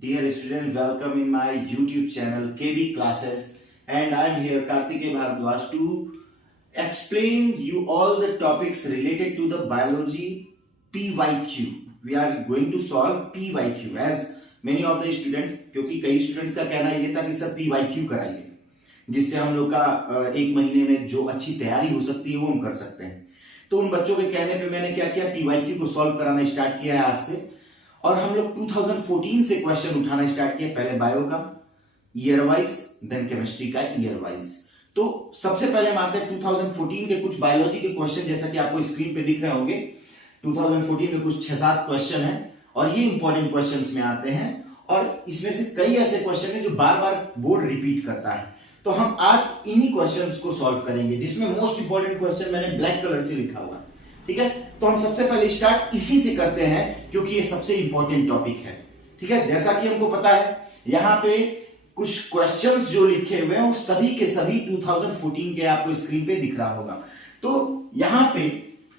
Dear students, welcome in my YouTube channel KB Classes, and I am here Kartikeya Bharadwaj to explain you all the topics related to the biology PYQ. We are going to solve PYQ as many of the students, क्योंकि कई students का कहना ये था कि sir PYQ कराइए, जिससे हम लोग का एक महीने में जो अच्छी तैयारी हो सकती है वो हम कर सकते हैं। तो उन बच्चों के कहने पे मैंने क्या किया, PYQ को सॉल्व कराना स्टार्ट किया है आज से, और हम लोग 2014 से क्वेश्चन उठाना स्टार्ट किया। पहले बायो का ईयर वाइज, देन केमिस्ट्री का ईयर वाइज। तो सबसे पहले हम आते हैं 2014 के कुछ बायोलॉजी के क्वेश्चन, जैसा कि आपको स्क्रीन पे दिख रहे होंगे। 2014 में कुछ 6-7 क्वेश्चन हैं और ये इंपॉर्टेंट क्वेश्चंस में आते हैं, और इसमें से कई ऐसे क्वेश्चन हैं जो बार बार बोर्ड रिपीट करता है। तो हम आज इन्हीं क्वेश्चंस को सॉल्व करेंगे, जिसमें मोस्ट इंपॉर्टेंट क्वेश्चन मैंने ब्लैक कलर से लिखा हुआ है। ठीक है, तो हम सबसे पहले स्टार्ट इसी से करते हैं, क्योंकि ये सबसे इंपॉर्टेंट टॉपिक है। ठीक है, जैसा कि हमको पता है यहां पे कुछ क्वेश्चंस जो लिखे हुए हैं वो सभी के सभी 2014 के आपको स्क्रीन पे दिख रहा होगा। तो यहां पे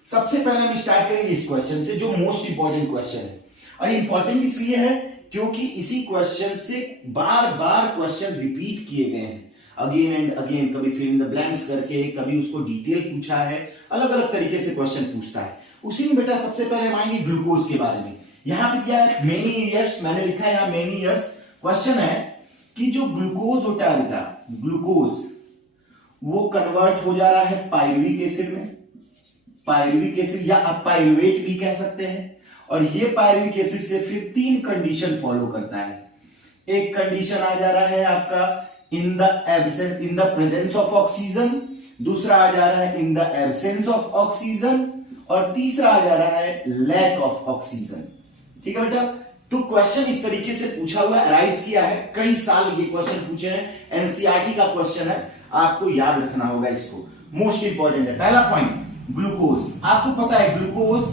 सबसे पहले हम स्टार्ट करेंगे इस क्वेश्चन से, जो मोस्ट इंपॉर्टेंट क्वेश्चन है। और इंपॉर्टेंट इसलिए है क्योंकि इसी क्वेश्चन से बार बार क्वेश्चन रिपीट किए गए हैं, अगेन एंड अगेन। कभी फिल इन द ब्लैंक्स करके, कभी उसको डिटेल पूछा है, अलग अलग तरीके से क्वेश्चन पूछता है। उसी में बेटा सबसे पहले हम आएंगे ग्लूकोज के बारे में। यहां पे क्या है, मेनी ईयर्स मैंने लिखा है, यहां मेनी ईयर्स। क्वेश्चन है कि जो ग्लूकोज होता है बेटा, ग्लूकोज वो कन्वर्ट हो जा रहा है पायरुविक एसिड में, पायरुविक एसिड या पायरुवेट भी कह सकते हैं। और ये पायरुविक एसिड से फिर 3 कंडीशन फॉलो करता है। एक कंडीशन आ जा रहा है आपका in the presence of oxygen, दूसरा आ जा रहा है इन द एब्सेंस ऑफ ऑक्सीजन, और तीसरा आ जा रहा है लैक ऑफ ऑक्सीजन। ठीक है बेटा, तो क्वेश्चन इस तरीके से पूछा हुआ है, राइज किया है, कई साल ये क्वेश्चन पूछे हैं, एनसीईआरटी का क्वेश्चन है, आपको याद रखना होगा इसको, मोस्ट इंपॉर्टेंट है। पहला पॉइंट, ग्लूकोज। आपको पता है ग्लूकोज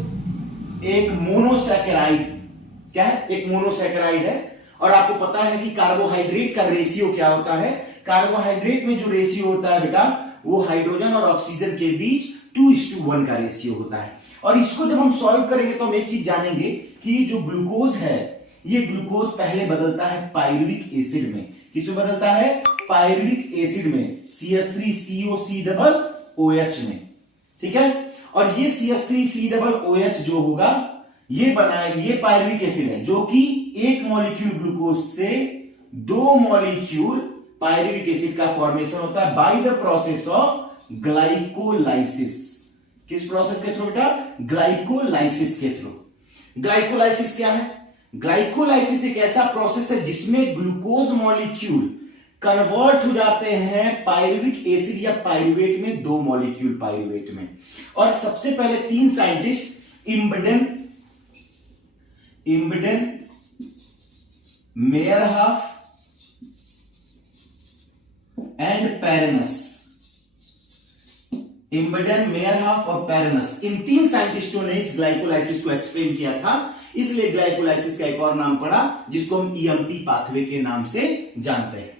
एक मोनोसैकेराइड, क्या है, एक मोनोसैकेराइड है। और आपको पता है कि कार्बोहाइड्रेट का रेशियो क्या होता है। कार्बोहाइड्रेट में जो रेशियो होता है बेटा, वो हाइड्रोजन और ऑक्सीजन के बीच 2:1 का रेशियो होता है। और इसको जब हम सॉल्व करेंगे तो हम एक चीज जानेंगे कि जो ग्लूकोज है, ये ग्लूकोज पहले बदलता है पायरुविक एसिड में। किसमें बदलता है? पायरुविक एसिड में, CH3COCOOH में। ठीक है, और ये CH3COOH जो होगा, ये बनाएगा, ये पायरुविक एसिड है, जो कि एक मॉलिक्यूल ग्लूकोज से 2 मॉलिक्यूल पायरुविक एसिड का फॉर्मेशन होता है by the process of glycolysis. किस प्रोसेस के थ्रू बेटा? ग्लाइकोलाइसिस के थ्रू। ग्लाइकोलाइसिस क्या है? ग्लाइकोलाइसिस एक ऐसा प्रोसेस है जिसमें ग्लूकोज मॉलिक्यूल कन्वर्ट हो जाते हैं पायरुविक एसिड या पायरुवेट में, 2 मॉलिक्यूल पायरुवेट में। और सबसे पहले 3 साइंटिस्ट इम्बडेन, मेयरहाफ एंड पेरेनस, इम्बडेन, मेयरहाफ और पेरेनस, इन 3 साइंटिस्टों ने इस ग्लाइकोलाइसिस को एक्सप्लेन किया था। इसलिए ग्लाइकोलाइसिस का एक और नाम पड़ा, जिसको हम ईएमपी पाथवे के नाम से जानते हैं।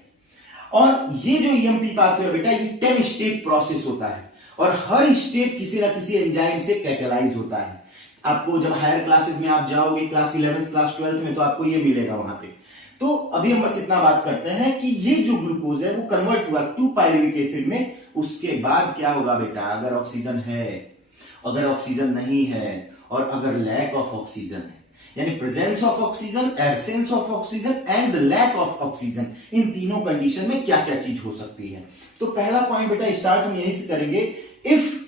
और ये जो ईएमपी पाथवे बेटा, ये 10 स्टेप प्रोसेस होता है, और हर स्टेप किसी ना किसी एंजाइम से कैटेलाइज होता है। आपको जब हायर क्लासेस में आप जाओगे, क्लास 11th क्लास 12th में, तो आपको ये मिलेगा वहां पे। तो अभी हम बस इतना बात करते हैं कि ये जो ग्लूकोज है वो कन्वर्ट हुआ 2 पायरुविक एसिड में। उसके बाद क्या होगा बेटा, अगर ऑक्सीजन है, अगर ऑक्सीजन नहीं है, और अगर लैक ऑफ ऑक्सीजन है, यानी presence of oxygen, absence of oxygen and the lack of oxygen, इन तीनों कंडीशन में क्या क्या चीज हो सकती है। तो पहला पॉइंट बेटा स्टार्ट हम यहीं से करेंगे। If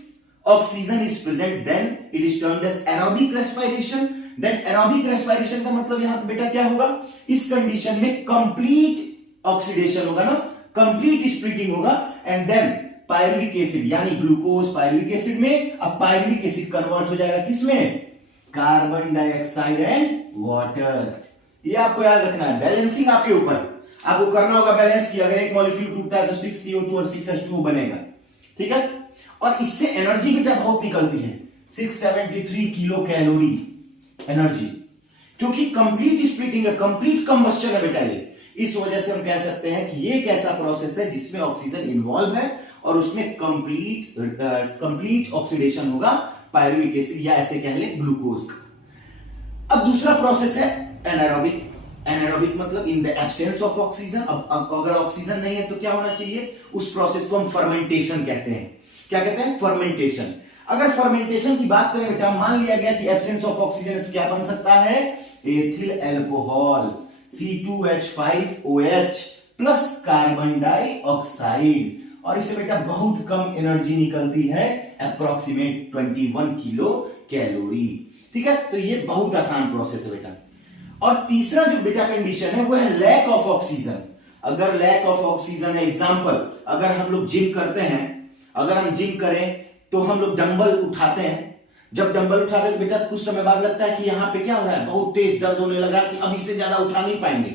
oxygen is present then it is termed as aerobic respiration. Then aerobic respiration का मतलब यहां पे बेटा क्या होगा, इस कंडीशन में कंप्लीट ऑक्सीडेशन होगा ना, कंप्लीट स्प्लिटिंग होगा, एंड देन पायरुविक एसिड यानी ग्लूकोज पायरुविक एसिड में, अब पायरुविक एसिड कन्वर्ट हो जाएगा किसमें? Carbon dioxide and water. ये आपको याद रखना है, बैलेंसिंग आपके ऊपर, आपको करना होगा बैलेंस की। अगर एक मॉलिक्यूल टूटता है तो 6CO2 और 6H2 बनेगा। ठीक है, और इससे एनर्जी बेटा बहुत निकलती है, 673 किलो कैलोरी एनर्जी, क्योंकि कंप्लीट स्प्लिटिंग है, कंप्लीट कंबस्शन है बेटा ये। इस वजह से हम कह सकते हैं कि ये एक ऐसा प्रोसेस है जिसमें ऑक्सीजन इन्वॉल्व है, और उसमें कंप्लीट ऑक्सीडेशन होगा पायरुविक एसिड या ऐसे कह ले ग्लूकोज का। अब दूसरा प्रोसेस है एनारोबिक एनारोबिक मतलब इन द एब्सेंस ऑफ ऑक्सीजन। अब अगर ऑक्सीजन नहीं है तो क्या होना चाहिए, उस प्रोसेस को हम फर्मेंटेशन कहते हैं। क्या कहते हैं, फर्मेंटेशन। अगर फर्मेंटेशन की बात करें बेटा, मान लिया गया कि एब्सेंस ऑफ ऑक्सीजन है तो क्या बन सकता है, ethyl alcohol C2H5OH plus carbon dioxide, और इससे बेटा बहुत कम एनर्जी निकलती है, अप्रोक्सीमेट 21 किलो कैलोरी। ठीक है, तो ये बहुत आसान प्रोसेस है बेटा। और तीसरा जो बेटा कंडीशन है वो है लैक ऑफ ऑक्सीजन। अगर लैक ऑफ ऑक्सीजन है, एग्जांपल अगर हम लोग जिम करते हैं, अगर हम जिम करें तो हम लोग डंबल उठाते हैं, जब डंबल उठाते हैं तो बेटा कुछ समय बाद लगता है कि यहाँ पे क्या हो रहा है, बहुत तेज दर्द होने लगा कि अब इससे ज्यादा उठा नहीं पाएंगे,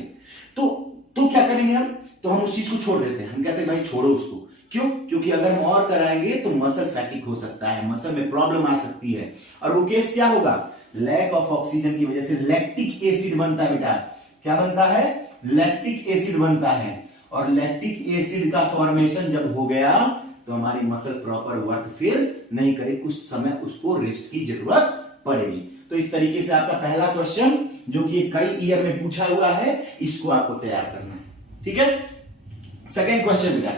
तो क्या करेंगे हम, तो हम उस चीज को छोड़ देते हैं। हम कहते हैं भाई छोड़ो उसको, क्यों, क्योंकि अगर हम और कराएंगे तो मसल फैटिक हो सकता है, मसल में प्रॉब्लम आ सकती है, और वो केस क्या होगा, लैक ऑफ ऑक्सीजन की वजह से लैक्टिक एसिड बनता है बेटा। क्या बनता है, लैक्टिक एसिड बनता है, और लैक्टिक एसिड का फॉर्मेशन जब हो गया तो हमारी मसल प्रॉपर वर्क फिर नहीं करे, कुछ समय उसको रेस्ट की जरूरत पड़ेगी। तो इस तरीके से आपका पहला क्वेश्चन जो कि कई ईयर में पूछा हुआ है, इसको आपको तैयार करना है। ठीक है, सेकेंड क्वेश्चन बेटा,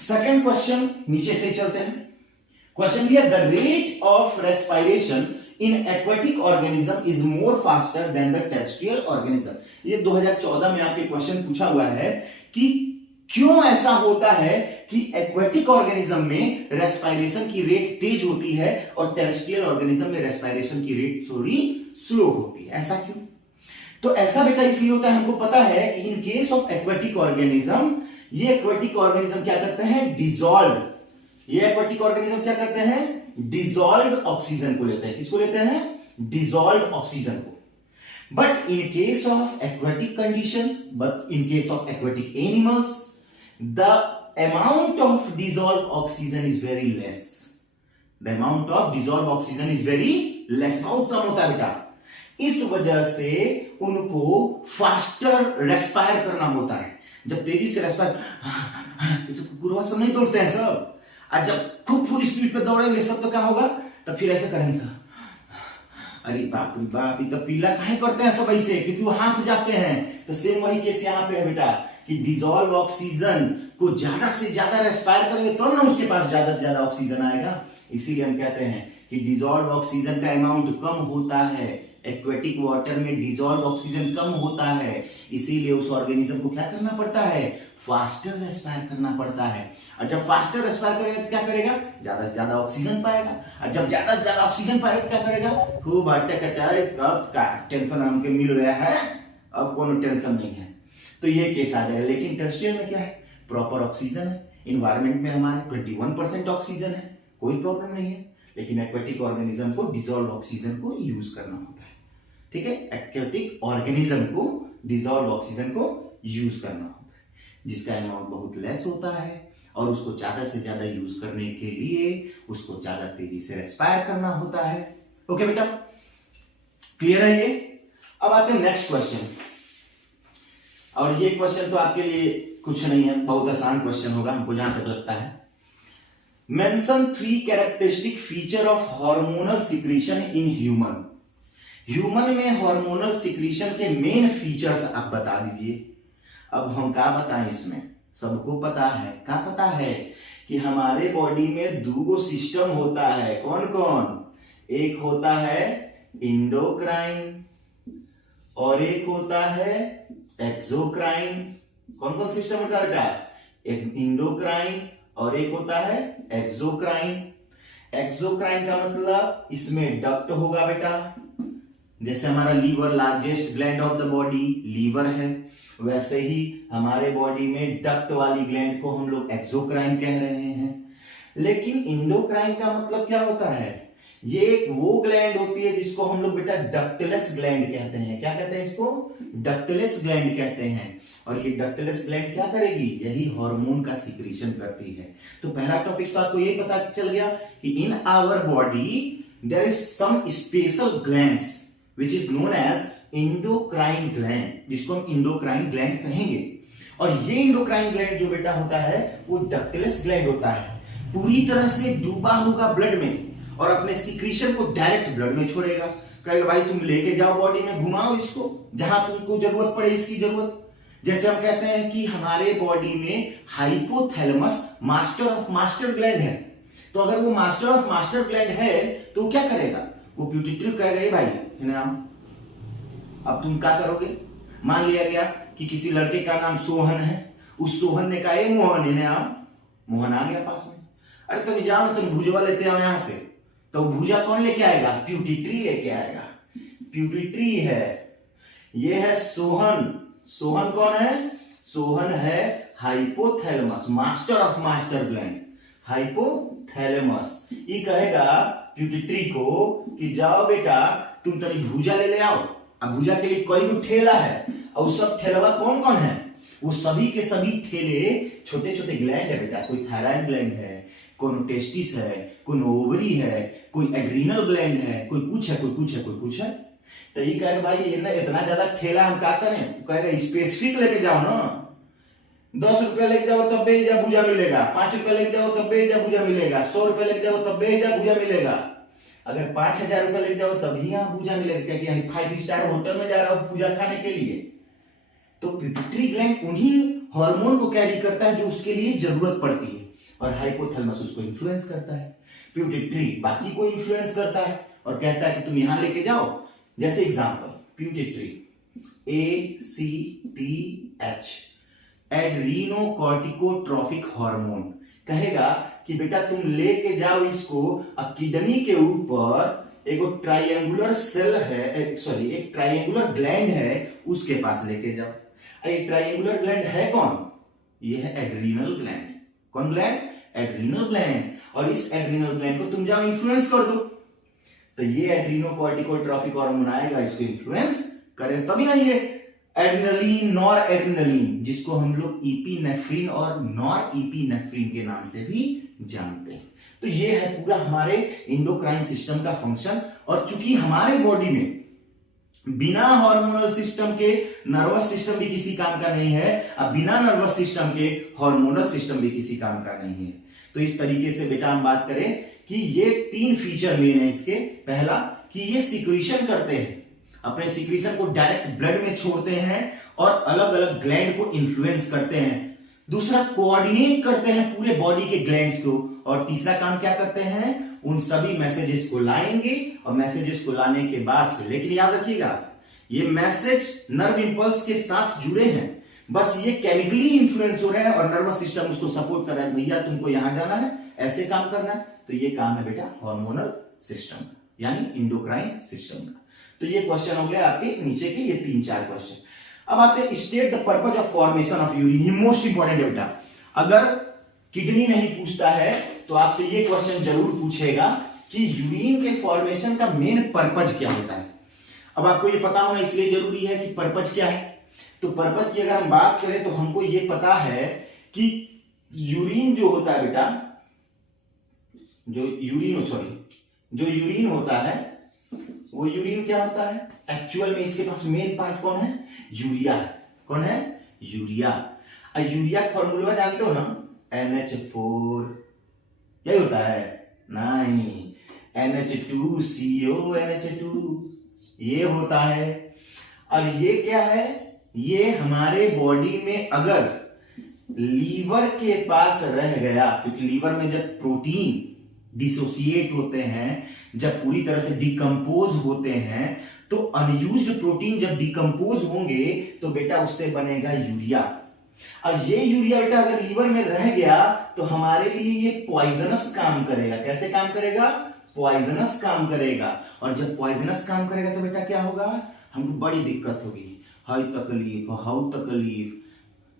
सेकेंड क्वेश्चन नीचे से चलते हैं। क्वेश्चन दिया, the rate of respiration in aquatic organism is more faster than the terrestrial organism. ये 2014 में आपके क्वेश्चन पूछा हुआ है कि क्यों ऐसा होता है कि एक्वेटिक ऑर्गेनिज्म में रेस्पिरेशन की रेट तेज होती है और टेरेस्ट्रियल ऑर्गेनिज्म में रेस्पिरेशन की रेट थोड़ी स्लो होती है, ऐसा क्यों? तो ऐसा बेटा इसलिए होता है, हमको पता है कि इन केस ऑफ एक्वेटिक ऑर्गेनिज्म, ये एक्वेटिक ऑर्गेनिज्म क्या करते हैं, डिसॉल्व, ये एक्वेटिक ऑर्गेनिज्म क्या करते हैं, डिसॉल्व ऑक्सीजन को लेते हैं। किसको लेते हैं, डिसॉल्व ऑक्सीजन को। But in case of aquatic conditions, but in case of aquatic animals, the amount of dissolve oxygen is very less, the amount of dissolve oxygen is very less, बहुत कम होता है बेटा। इस वजह से उनको फास्टर रेस्पायर करना होता है। जब तेजी से रेस्पायर, कुकुरवा सब नहीं दौड़ते हैं सब, और जब खूब फुल स्पीड पे दौड़ेंगे सब तो क्या होगा, तब फिर ऐसे करेंगे सब, अरे बाप रे बाप, ये तो पीला काहे करते हैं सब ऐसे, क्योंकि वो हाँफ जाते हैं। तो सेम वही केस यहाँ पे है बेटा कि डिसॉल्व ऑक्सीजन को ज्यादा से ज्यादा रेस्पायर करेंगे तो ना उसके पास ज्यादा से ज्यादा ऑक्सीजन आएगा। इसीलिए हम कहते हैं कि डिसॉल्व ऑक्सीजन का अमाउंट कम होता है, एक्वेटिक वाटर में डिसॉल्व ऑक्सीजन कम होता है, इसीलिए उस ऑर्गेनिज्म को क्या करना पड़ता है, फास्टर रेस्पायर करना पड़ता है। और जब फास्टर रेस्पायर करेगा तो क्या करेगा, ज्यादा से ज्यादा ऑक्सीजन पाएगा, और जब ज्यादा से ज्यादा ऑक्सीजन पाएगा तो क्या करेगा, खूब अटक अटक, कब का टेंशन हमको मिल गया है, अब कोनो टेंशन नहीं है, तो ये केस आ जाएगा। लेकिन टेरेस्ट्रियल में क्या है, प्रॉपर ऑक्सीजन है, इन्वायरमेंट में हमारे 21% ऑक्सीजन है, कोई प्रॉब्लम नहीं है। लेकिन एक्वेटिक ऑर्गेनिज्म को डिसॉल्व ऑक्सीजन को यूज करना होता है। ठीक है, एक्वेटिक ऑर्गेनिज्म को डिसॉल्व ऑक्सीजन को यूज करना होता है, जिसका अमाउंट बहुत लेस होता है, और उसको ज्यादा से ज्यादा यूज करने के लिए उसको ज्यादा तेजी से रेस्पायर करना होता है। ओके बेटा, क्लियर है ये? अब आते हैं नेक्स्ट क्वेश्चन, और ये क्वेश्चन तो आपके लिए कुछ नहीं है, बहुत आसान क्वेश्चन होगा हमको जहां तक लगता है। Mention 3 characteristic feature of hormonal secretion in human. Human में हार्मोनल सिक्रीशन के मेन फीचर्स आप बता दीजिए। अब हम क्या बताएं, इसमें सबको पता है, क्या पता है कि हमारे बॉडी में 2 सिस्टम होता है। कौन कौन? एक होता है इंडोक्राइन और एक होता है एक्सोक्राइन। कौन कौन सिस्टम होता है बेटा? एक इंडोक्राइन और एक होता है एक्सोक्राइन। एक्सोक्राइन का मतलब इसमें डक्ट होगा बेटा, जैसे हमारा liver largest gland of the body liver है, वैसे ही हमारे बॉडी में डक्ट वाली ग्लैंड को हम लोग एक्सोक्राइन कह रहे हैं। लेकिन इंडोक्राइन का मतलब क्या होता है? ये एक वो ग्लैंड होती है जिसको हम लोग बेटा डक्टलेस ग्लैंड कहते हैं। क्या कहते हैं इसको? डक्टलेस ग्लैंड कहते हैं। और ये डक्टलेस ग्लैंड क्या करेगी? यही हार्मोन का सिक्रीशन करती है। तो पहला टॉपिक तो आपको ये पता चल गया कि in our body there is some special glands which is known as endocrine gland, जिसको हम इंडोक्राइन ग्लैंड कहेंगे। और ये इंडोक्राइन ग्लैंड जो बेटा होता है वो डक्टलेस ग्लैंड होता है। पूरी तरह से डूबा होगा ब्लड में और अपने सिक्रीशन को डायरेक्ट ब्लड में छोड़ेगा। कहेगा भाई तुम लेके जाओ बॉडी में, घुमाओ इसको जहां तुमको जरूरत पड़े इसकी जरूरत। जैसे हम कहते हैं कि हमारे बॉडी में hypothalamus master of master gland है, तो अगर वो मास्टर ऑफ मास्टर ग्लैंड है तो क्या करेगा, वो पिट्यूटरी कहेगा भाई नाम, अब तुम क्या करोगे। मान लिया गया कि किसी लड़के का नाम सोहन है, उस सोहन ने कहा मोहन, इन्हें आम, मोहन आ गया पास में, अरे तुम जाओ ना, तुम भुजवा लेते आओ यहां से, तो भुजा कौन लेके आएगा, पिट्यूटरी लेके आएगा। पिट्यूटरी है, ये है सोहन। सोहन कौन है, सोहन है hypothalamus master of master gland, hypothalamus. ये कहेगा पिट्यूटरी को कि जाओ बेटा तुम तनी भुजा ले आओ। अब भुजा के लिए कोई भी ठेला है और सब ठेलवा कौन कौन है, वो सभी के सभी ठेले छोटे छोटे ग्लैंड है बेटा, कोई थायराइड ग्लैंड है, कोई टेस्टिस है, कोई ओवरी है, कोई एड्रीनल ग्लैंड है, कोई कुछ है, कोई कुछ है, कोई कुछ है। तो ये कहेगा भाई ये ना इतना ज्यादा ठेला हम क्या करें, कहेगा स्पेसिफिक लेके जाओ ना, 10 रुपया लेके जाओ तब बेजा भुजा मिलेगा, 5 रुपया लेके जाओ तब बेजा भुजा मिलेगा, 100 रुपया लेके जाओ तब बेजा भुजा मिलेगा, अगर 5000 रुपया लेके जाओ तभी यहाँ भुजा मिलेगा, क्या 5 स्टार होटल में जा रहा हो भुजा खाने के लिए। तो पिट्यूटरी ग्लैंड उन्हीं हार्मोन को कैरी करता है जो उसके लिए जरूरत पड़ती है, और हाइपोथैलेमस उसको इन्फ्लुएंस करता है। पिट्यूटरी बाकी को इन्फ्लुएंस करता है और कहता है कि तुम यहां लेके जाओ। जैसे एग्जांपल पिट्यूटरी ACTH एड्रीनोकॉर्टिकोट्रोफिक हार्मोन कहेगा कि बेटा तुम लेके जाओ इसको, अब किडनी के ऊपर एक ट्रायंगुलर सेल है, सॉरी एक ट्रायंगुलर ग्लैंड है, उसके पास लेके जाओ। एक ट्रायंगुलर ग्लैंड है कौन, ये है एड्रीनल ग्लैंड। कौन ग्लैंड, एड्रीनल ग्लैंड। और इस एड्रीनल ग्लैंड को तुम जाओ इन्फ्लुएंस कर दो, तो ये एड्रीनोकॉर्टिकोट्रोफिक हार्मोन आएगा, इसको इन्फ्लुएंस करेगा, तभी ना ये एड्रेनलिन, नॉर एड्रेनलिन, जिसको हम लोग इपिनेफ्रिन और नॉर इपिनेफ्रिन के नाम से भी जानते हैं। तो ये है पूरा हमारे इंडोक्राइन सिस्टम का फंक्शन। और चूंकि हमारे बॉडी में बिना हार्मोनल सिस्टम के नर्वस सिस्टम भी किसी काम का नहीं है, अब बिना नर्वस सिस्टम के हार्मोनल सिस्टम भी किसी काम का नहीं है। तो इस तरीके से बेटा हम बात करें कि ये 3 फीचर मेन है इसके। पहला कि ये सिक्रीशन करते हैं, अपने सिक्रीशन को डायरेक्ट ब्लड में छोड़ते हैं और अलग अलग ग्लैंड को इन्फ्लुएंस करते हैं। दूसरा कोऑर्डिनेट करते हैं पूरे बॉडी के ग्लैंड्स को। और तीसरा काम क्या करते हैं, उन सभी मैसेजेस को लाएंगे और मैसेजेस को लाने के बाद से, लेकिन याद रखिएगा ये मैसेज नर्व इंपल्स के साथ जुड़े हैं, बस ये केमिकली इन्फ्लुएंस हो रहे हैं और नर्वस सिस्टम उसको सपोर्ट कर रहा है, भैया तुमको यहां जाना है, ऐसे काम करना है। तो ये काम है बेटा हार्मोनल सिस्टम का, यानी इंडोक्राइन सिस्टम का। तो ये क्वेश्चन हो गया आपके नीचे के, ये 3-4 क्वेश्चन। अब आते हैं state the purpose of formation of urine. ये मोस्ट इंपॉर्टेंट है बेटा, अगर किडनी नहीं पूछता है तो आपसे ये क्वेश्चन जरूर पूछेगा कि यूरिन के फॉर्मेशन का मेन पर्पज क्या होता है। अब आपको ये पता होना इसलिए जरूरी है कि पर्पज क्या है। तो पर्पज की अगर हम बात करें तो हमको ये पता है कि यूरिन जो होता है बेटा, जो यूरिन होता है, वो यूरिन क्या होता है, एक्चुअल में इसके पास मेन पार्ट कौन है, यूरिया। कौन है, यूरिया। यूरिया फॉर्मूला जानते हो ना, NH4, यही होता है, नहीं, NH2CONH2, ये होता है। और ये क्या है, ये हमारे बॉडी में अगर लीवर के पास रह गया, क्योंकि लीवर में जब प्रोटीन डिसोसिएट होते हैं, जब पूरी तरह से डिकम्पोज होते हैं, तो अनयूज्ड प्रोटीन जब डिकम्पोज होंगे तो बेटा उससे बनेगा यूरिया। और ये यूरिया बेटा अगर लीवर में रह गया तो हमारे लिए ये पॉइजनस काम करेगा। कैसे काम करेगा, पॉइजनस काम करेगा। और जब पॉइजनस काम करेगा तो बेटा क्या होगा, हमको बड़ी दिक्कत होगी, हाई तकलीफ, हाउ तकलीफ,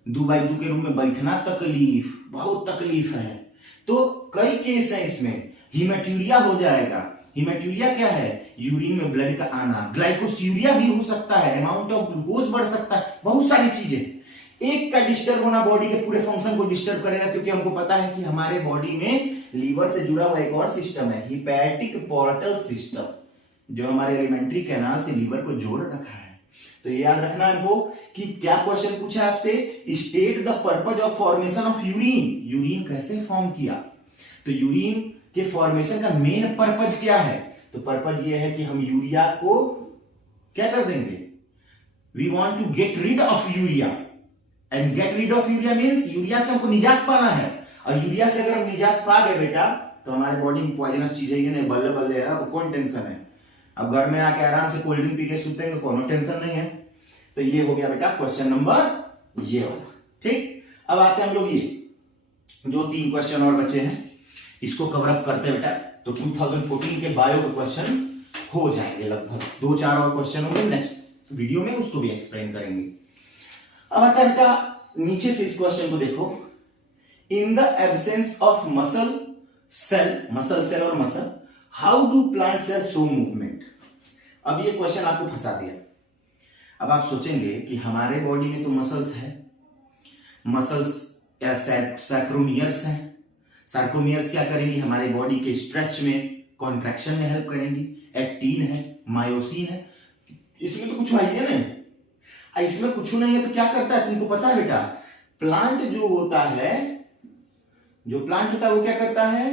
2x2 के रूम में बैठना तकलीफ, बहुत तकलीफ है। तो कई केस है इसमें हीमेटूरिया हो जाएगा। हीमेटूरिया क्या है, यूरिन में ब्लड का आना। ग्लाइकोसूरिया भी हो सकता है, अमाउंट ऑफ ग्लूकोज बढ़ सकता है, बहुत सारी चीजें। एक का डिस्टर्ब होना बॉडी के पूरे फंक्शन को डिस्टर्ब करेगा, क्योंकि हमको पता है कि हमारे बॉडी में लीवर से जुड़ा हुआ एक और सिस्टम है, हिपैटिक पोर्टल सिस्टम, जो हमारे एलिमेंट्री कैनाल से लीवर को जोड़ रखा है। तो ये याद रखना है वो कि क्या क्वेश्चन पूछा आपसे, state the purpose of formation of urine. Urine कैसे फॉर्म किया, तो यूरिन के फॉर्मेशन का मेन पर्पज क्या है? तो पर्पज ये है कि हम यूरिया को क्या कर देंगे, we want to get rid of urea, and get rid of urea means urea से हमको निजात पाना है। और यूरिया से अगर हम निजात पा गए बेटा तो हमारे बॉडी में पॉइजनस चीजें ही नहीं, बल्ले बल्ले है, अब कौन टेंशन है। अब घर में आके आराम से कोल्ड ड्रिंक पी के सुतेंगे, कोनो टेंशन नहीं है। तो ये हो गया बेटा क्वेश्चन नंबर ये वाला। ठीक, अब आते हैं हम लोग ये जो 3 क्वेश्चन और बचे हैं इसको कवर अप करते हैं बेटा। तो 2014 के बायो के क्वेश्चन हो जाएंगे, लगभग 2-4 और क्वेश्चन होंगे नेक्स्ट वीडियो में, उसको भी एक्सप्लेन करेंगे। अब आता है बेटा नीचे से इस क्वेश्चन को देखो, in the absence of muscle cell और muscle how do plant cell show movement. अब ये क्वेश्चन आपको फंसा दिया। अब आप सोचेंगे कि हमारे बॉडी में तो मसल्स है, मसल्स या सैक्रोमियर्स हैं। सैक्रोमियर्स क्या करेंगी, हमारे बॉडी के स्ट्रेच में, कॉन्ट्रैक्शन में हेल्प करेंगी। एक्टिन है, मायोसिन है, इसमें तो कुछ है ही नहीं। इसमें कुछ नहीं है तो क्या करता है तुमको पता है बेटा? प्लांट जो होता है, जो प्लांट होता है वो क्या करता है?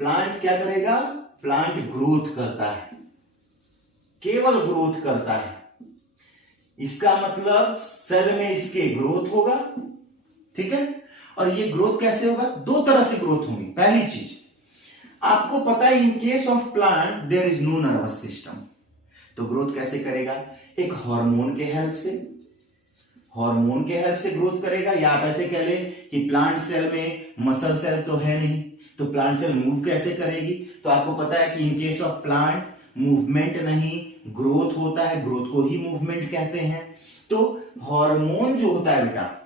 प्लांट क्या करेगा? प्लांट ग्रोथ करता है, केवल ग्रोथ करता है। इसका मतलब सेल में इसके ग्रोथ होगा, ठीक है। और ये ग्रोथ कैसे होगा? 2 तरह से ग्रोथ होंगी। पहली चीज आपको पता है, in case of plant there is no nervous system, तो ग्रोथ कैसे करेगा? एक हार्मोन के हेल्प से, हार्मोन के हेल्प से ग्रोथ करेगा। या आप ऐसे कह लें कि प्लांट सेल में मसल सेल तो है नहीं, तो प्लांट सेल मूव कैसे करेगी? तो आपको पता है कि इन केस ऑफ प्लांट मूवमेंट नहीं, ग्रोथ होता है, ग्रोथ को ही मूवमेंट कहते हैं। तो हार्मोन जो होता है बेटा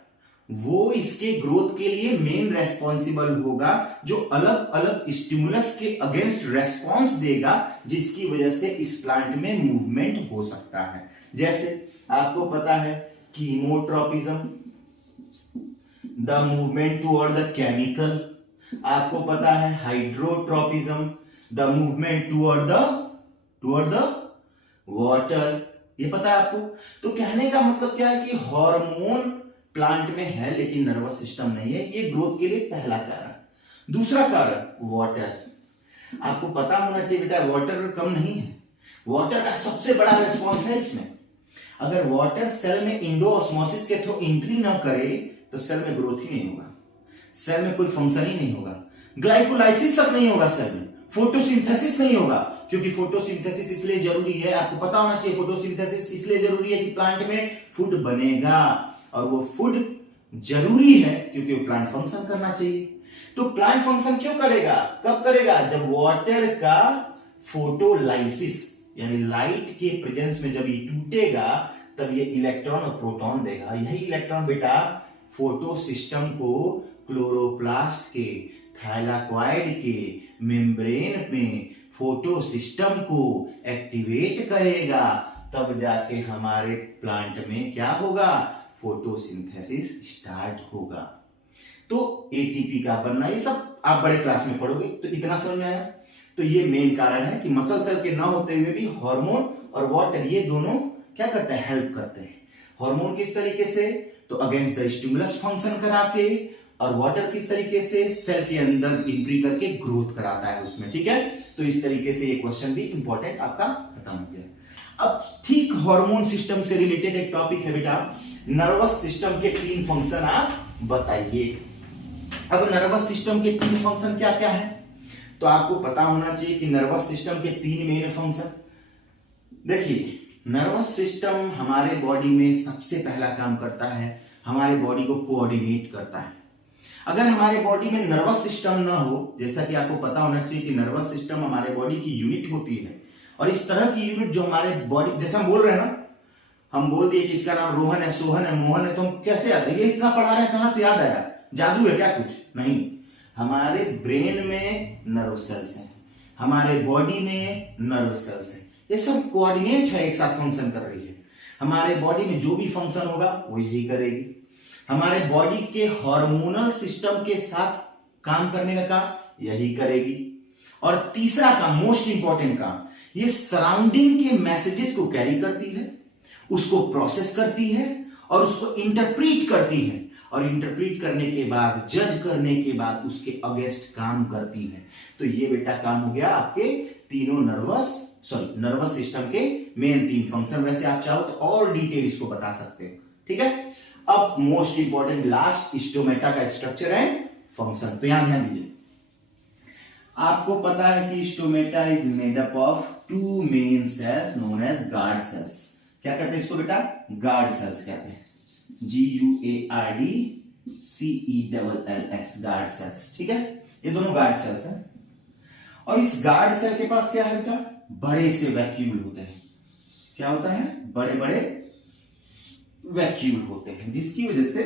वो इसके ग्रोथ के लिए मेन रेस्पॉन्सिबल होगा, जो अलग अलग स्टिमुलस के अगेंस्ट रेस्पॉन्स देगा, जिसकी वजह से इस प्लांट में मूवमेंट हो सकता है। जैसे आपको पता है chemotropism, the movement toward the chemical. आपको पता है hydrotropism, the movement toward the water. ये पता है आपको? तो कहने का मतलब क्या है कि हार्मोन प्लांट में है लेकिन नर्वस सिस्टम नहीं है। ये ग्रोथ के लिए पहला कारण। दूसरा कारण वाटर। आपको पता होना चाहिए बेटा वाटर कम नहीं है, वाटर का सबसे बड़ा रेस्पॉन्स है इसमें। अगर वाटर सेल में इंडोऑस्मोसिस के थ्रू एंट्री ना करे तो सेल में ग्रोथ ही नहीं होगा, सेल में कोई फंक्शन ही नहीं होगा, ग्लाइकोलाइसिस तक नहीं होगा सेल में, फोटोसिंथेसिस नहीं होगा। क्योंकि फोटोसिंथेसिस इसलिए जरूरी है, आपको पता होना चाहिए फोटोसिंथेसिस इसलिए जरूरी है कि प्लांट में फूड बनेगा, और वो फूड जरूरी है क्योंकि वो प्लांट फंक्शन करना चाहिए। तो प्लांट फंक्शन क्यों करेगा? कब करेगा? जब वाटर का फोटोलाइसिस यानी लाइट के प्रेजेंस में जब ये टूटेगा तब ये इलेक्ट्रॉन और प्रोटॉन देगा। यही इलेक्ट्रॉन बेटा फोटो सिस्टम को क्लोरोप्लास्ट के, थाइलाकॉइड के मेम्ब्रेन में फोटो सिस्टम को एक्टिवेट करेगा, तब जाके हमारे प्लांट में क्या होगा? फोटोसिंथेसिस स्टार्ट होगा। तो एटीपी का बनना, ये सब आप बड़े क्लास में पढ़ोगे, तो इतना समझ में आया। तो ये मेन कारण है कि मसल सेल के ना होते हुए भी हार्मोन और वाटर ये दोनों क्या करते हैं? हेल्प करते हैं। हार्मोन किस तरीके से? तो अगेंस्ट द स्टिमुलस फंक्शन करा के, और वाटर किस तरीके से? सेल के अंदर एंट्री करके ग्रोथ कराता है उसमें, ठीक है। तो इस तरीके से ये क्वेश्चन भी इंपॉर्टेंट आपका खत्म हो गया। अब ठीक हार्मोन सिस्टम से रिलेटेड एक टॉपिक है बेटा, नर्वस सिस्टम के 3 फंक्शन आप बताइए। अब नर्वस सिस्टम के 3 फंक्शन क्या क्या है? तो आपको पता होना चाहिए कि नर्वस सिस्टम के 3 मेन फंक्शन। देखिए नर्वस सिस्टम हमारे बॉडी में सबसे पहला काम करता है, हमारे बॉडी को कोऑर्डिनेट करता है। अगर हमारे बॉडी में नर्वस सिस्टम ना हो, जैसा कि आपको पता होना चाहिए कि नर्वस सिस्टम हमारे बॉडी की यूनिट होती है, और इस तरह की यूनिट जो हमारे बॉडी, जैसे हम बोल रहे हैं ना, हम बोल दिए कि इसका नाम रोहन है, सोहन है, मोहन है, तो हम कैसे याद है? ये इतना पढ़ा रहे हैं, कहां से याद आया? जादू है क्या कुछ? नहीं, हमारे ब्रेन में नर्व सेल्स हैं, हमारे बॉडी में नर्व सेल्स हैं, ये सब कोऑर्डिनेट है, एक साथ फंक्शन कर रही है। हमारे बॉडी में जो भी फंक्शन होगा वो यही करेगी। हमारे बॉडी के हार्मोनल सिस्टम के साथ काम करने का काम यही करेगी। और तीसरा काम, मोस्ट इंपॉर्टेंट काम, ये सराउंडिंग के मैसेजेस को कैरी करती है, उसको प्रोसेस करती है और उसको इंटरप्रीट करती है, और इंटरप्रेट करने के बाद, जज करने के बाद उसके अगेंस्ट काम करती है। तो ये बेटा काम हो गया आपके तीनों नर्वस सिस्टम के मेन 3 फंक्शन। वैसे आप चाहो तो और डिटेल इसको बता सकते हो, ठीक है। अब मोस्ट इंपॉर्टेंट लास्ट, स्टोमेटा का स्ट्रक्चर एंड फंक्शन। तो यहां ध्यान दीजिए, आपको पता है कि stomata is made up of 2 main cells known as guard cells. क्या कहते हैं इसको बेटा? गार्ड सेल्स कहते हैं। GUARDCELLS, गार्ड सेल्स, ठीक है। ये दोनों गार्ड सेल्स हैं। और इस गार्ड सेल के पास क्या है बेटा? बड़े से वैक्यूल होते हैं। क्या होता है? बड़े बड़े वैक्यूल होते हैं, जिसकी वजह से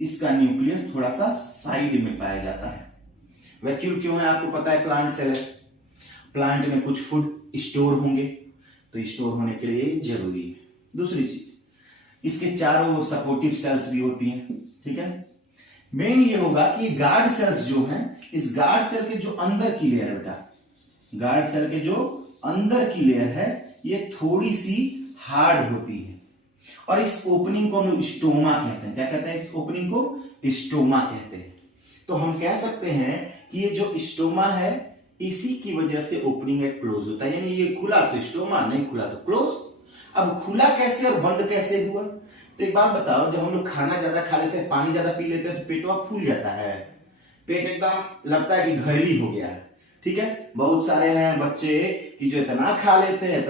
इसका न्यूक्लियस थोड़ा सा साइड में पाया जाता है। वैक्यूल क्यों है? आपको पता है, प्लांट सेल है। प्लांट में कुछ फूड स्टोर होंगे, तो स्टोर होने के लिए जरूरी है। दूसरी चीज, इसके चारों सपोर्टिव सेल्स भी होती हैं, ठीक है। मेन ये होगा कि गार्ड सेल्स जो हैं, इस गार्ड सेल के जो अंदर की लेयर है बेटा, गार्ड सेल के जो अंदर की लेयर है, ये थोड़ी सी हार्ड होती है। और इस ओपनिंग को हम स्टोमा कहते हैं। क्या कहते हैं? इस ओपनिंग को स्टोमा कहते हैं। तो हम कह सकते हैं कि ये जो स्टोमा है, इसी की वजह से ओपनिंग एट क्लोज होता है। यानी ये खुला तो स्टोमा, नहीं खुला तो क्लोज। अब खुला कैसे और बंद कैसे हुआ? तो एक बात बताओ, जब हम लोग खाना ज्यादा खा लेते हैं, पानी ज्यादा पी लेते हैं, तो पेटवा फूल जाता है। पेट एकदम लगता है कि घैली हो गया है, ठीक है। बहुत सारे हैं बच्चे कि जो इतना खा लेते हैं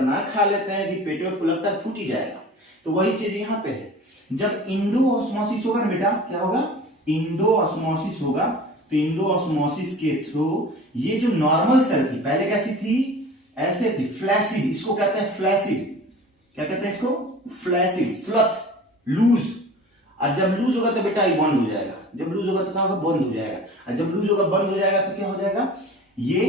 कि पेट में लगता है फूट ही जाएगा। तो वही चीज यहाँ पे है। जब इंडो ऑस्मोसिस होगा ना बेटा, क्या होगा? इंडो ऑस्मोसिस होगा। तो इंडो ऑस्मोसिस के थ्रू ये जो नॉर्मल सेल थी, पहले कैसी थी? ऐसे थी, फ्लैसिड। इसको कहते हैं फ्लैसिड। क्या कहते हैं इसको? Flaccid, sloth, loose. और जब लूज होगा तो बेटा ये बंद हो जाएगा। जब लूज होगा तो क्या होगा? बंद हो जाएगा। और जब लूज होगा, बंद हो जाएगा, तो क्या हो जाएगा? ये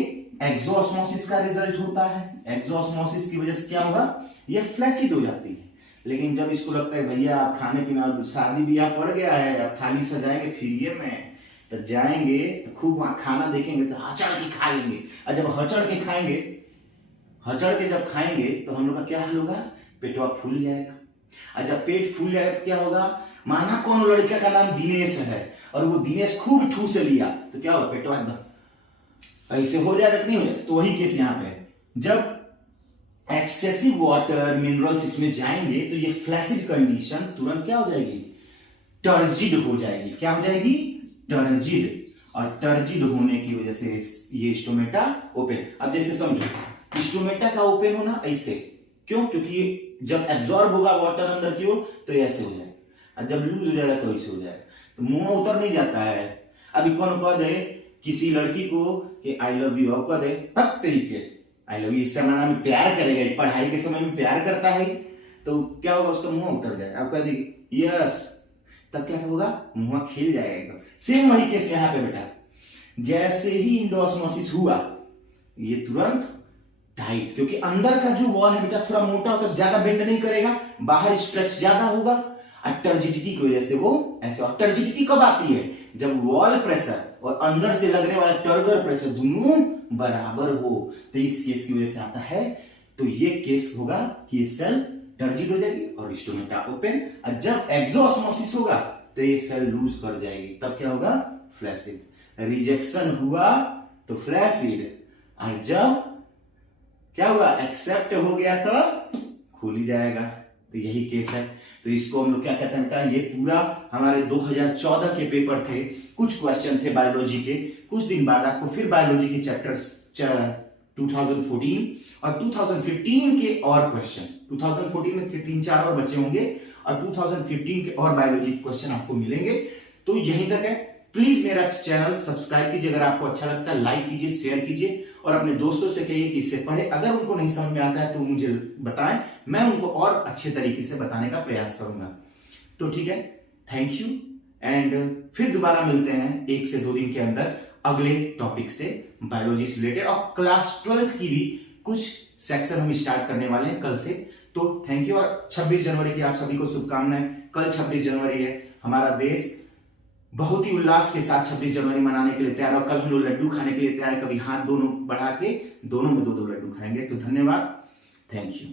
एक्सोऑस्मोसिस का रिजल्ट होता है। एक्सोऑस्मोसिस की वजह से क्या होगा? ये फ्लैसिड हो जाती है। लेकिन जब इसको लगता है भैया खाने पीना, शादी ब्याह पड़ गया है, अब थाली सजाएंगे फिर में, तो जाएंगे तो खूब वहां खाना देखेंगे तो हचड़ के खा लेंगे। और जब हचड़ के जब खाएंगे तो हम लोग का क्या हाल होगा? पेटवा फूल जाएगा। और जब पेट फूल जाएगा तो क्या होगा? माना कौन लड़का का नाम दिनेश है और वो दिनेश खूब ठूस लिया, तो क्या होगा? पेटवा एकदम ऐसे हो जाएगा कि नहीं हो जाएगा? तो वही केस यहाँ पे, जब एक्सेसिव वाटर मिनरल्स इसमें जाएंगे तो ये फ्लैसिड कंडीशन तुरंत क्या हो जाएगी? टर्जिड हो जाएगी। क्या हो जाएगी? टर्जिड। और टर्जिड होने की वजह से ये स्टोमेटा ओपन। अब जैसे समझो, स्टोमेटा का ओपन होना ऐसे क्यों? क्योंकि जब एब्जॉर्ब होगा वाटर अंदर की ओर तो ये ऐसे हो जाएगा, और जब लूज हो जाएगा तो ऐसे हो जाएगा। तो मुंह में उतर नहीं जाता है। अभी कौन कह दे किसी लड़की को कि आई लव यू, अब कह दे तरीके आई लव यू, इस समय में प्यार करेगा, पढ़ाई के समय में प्यार करता है, तो क्या होगा? उसका मुंह उतर जाएगा। आप कह देगी यस, तब क्या होगा? मुंह खिल जाएगा एकदम। सेम वही केस यहाँ पे बेटा, जैसे ही इंडोऑस्मोसिस हुआ ये तुरंत टाइट, क्योंकि अंदर का जो वॉल है बेटा थोड़ा मोटा होता है, ज्यादा बेंड नहीं करेगा, बाहर स्ट्रेच ज्यादा होगा, और टर्जिडिटी की वजह से वो ऐसे। और टर्जिडिटी कब आती है? जब वॉल प्रेशर और अंदर से लगने वाला टर्गर प्रेशर दोनों बराबर हो। तो इस केस की वजह से आता है। तो ये केस होगा कि ये सेल टर्जिड हो जाएगी और स्टोमेटा ओपन। और जब एक्सोऑस्मोसिस होगा तो ये सेल लूज कर जाएगी, तब क्या होगा? फ्लैसिड। रिजेक्शन हुआ तो फ्लैसिड, और जब क्या हुआ? एक्सेप्ट हो गया तो खुल ही जाएगा। तो यही केस है। तो इसको हम लोग क्या कहते हैं? ये पूरा हमारे 2014 के पेपर थे, कुछ क्वेश्चन थे बायोलॉजी के। कुछ दिन बाद आपको फिर बायोलॉजी के चैप्टर्स 2014 और 2015 के और क्वेश्चन, 2014 में 3-4 और बचे होंगे, और 2015 के और बायोलॉजी के क्वेश्चन आपको मिलेंगे। तो यहीं तक है। प्लीज मेरा चैनल सब्सक्राइब कीजिए, अगर आपको अच्छा लगता है लाइक कीजिए, शेयर कीजिए, और अपने दोस्तों से कहिए कि इससे पढ़े। अगर उनको नहीं समझ में आता है तो मुझे बताएं, मैं उनको और अच्छे तरीके से बताने का प्रयास करूंगा। तो ठीक है, थैंक यू, एंड फिर दोबारा मिलते हैं 1 से 2 दिन के अंदर अगले टॉपिक से, बायोलॉजी से रिलेटेड। और क्लास 12th की भी कुछ सेक्शन हम स्टार्ट करने वाले हैं कल से। तो थैंक यू, और 26 जनवरी की आप सभी को शुभकामनाएं। कल 26 जनवरी है, हमारा देश बहुत ही उल्लास के साथ 26 जनवरी मनाने के लिए तैयार, और कल हम लोग लड्डू खाने के लिए तैयार है। कभी हाथ दोनों बढ़ा के दोनों में 2-2 लड्डू खाएंगे। तो धन्यवाद, थैंक यू।